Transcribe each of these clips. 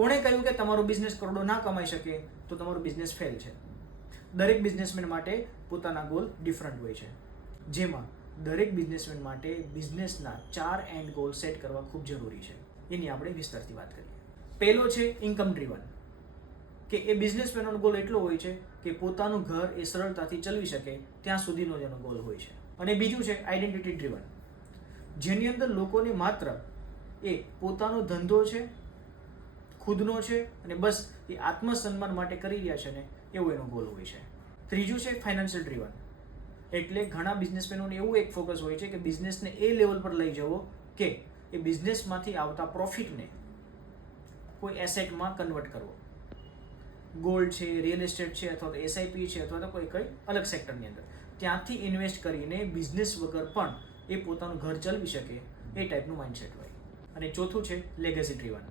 કોણે કહ્યું કે તમારો બિઝનેસ કરોડો ના કમાઈ શકે? તો તમારો બિઝનેસ ફેલ છે. દરેક બિઝનેસમેન માટે પોતાના ગોલ ડિફરન્ટ હોય છે, જેમાં દરેક બિઝનેસમેન માટે બિઝનેસના 4 એન્ડ ગોલ સેટ કરવા ખૂબ જરૂરી છે. એની આપણે વિસ્તારથી વાત કરીએ. પહેલો છે ઇન્કમ ડ્રીવન, કે એ બિઝનેસમેનનો ગોલ એટલો હોય છે કે પોતાનું ઘર એ સરળતાથી ચલાવી શકે ત્યાં સુધીનો જ એનો ગોલ હોય છે. અને બીજું છે આઈડેન્ટિટી ડ્રીવન, જેની અંદર લોકોને માત્ર એ પોતાનો ધંધો છે, ખુદનો છે અને બસ એ આત્મસન્માન માટે કરી રહ્યા છે ને એવો એનો ગોલ હોય છે. ત્રીજું છે ફાઇનાન્શિયલ ડ્રીવન, એટલે ઘણા બિઝનેસમેનોને એવું એક ફોકસ હોય છે કે બિઝનેસને એ લેવલ પર લઈ જવો કે એ બિઝનેસમાંથી આવતા પ્રોફિટને કોઈ એસેટમાં કન્વર્ટ કરવો. ગોલ્ડ છે, રિયલ એસ્ટેટ છે, અથવા તો એસઆઈપી છે, અથવા તો કોઈ અલગ સેક્ટરની અંદર ત્યાંથી ઇન્વેસ્ટ કરીને બિઝનેસ વગર પણ એ પોતાનું ઘર ચલાવી શકે એ ટાઈપનું માઇન્ડસેટ હોય. અને ચોથું છે લેગસી ડ્રીવન,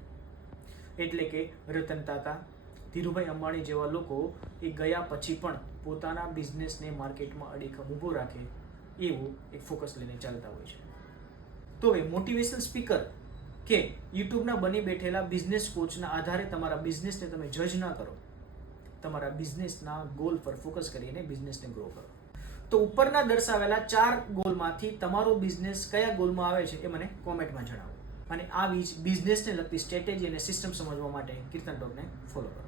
એટલે કે રતન ટાટા, ધીરુભાઈ અંબાણી જેવા લોકો એ ગયા પછી પણ પોતાના બિઝનેસને માર્કેટમાં અડીખમ ઊભો રાખે એવું એક ફોકસ લઈને ચાલતા હોય છે. તો એ મોટિવેશનલ સ્પીકર કે યુટ્યુબના બની બેઠેલા બિઝનેસ કોચના આધારે તમારા બિઝનેસને તમે જજ ના કરો, તમારા બિઝનેસના ગોલ પર ફોકસ કરીને બિઝનેસને ગ્રો કરો. તો ઉપરના દર્શાવેલા 4 ગોલમાંથી તમારો બિઝનેસ કયા ગોલમાં આવે છે એ મને કોમેન્ટમાં જણાવો. અને આવી જ બિઝનેસને લગતી સ્ટ્રેટેજી અને સિસ્ટમ સમજવા માટે કીર્તન ટોકને ફોલો કરો.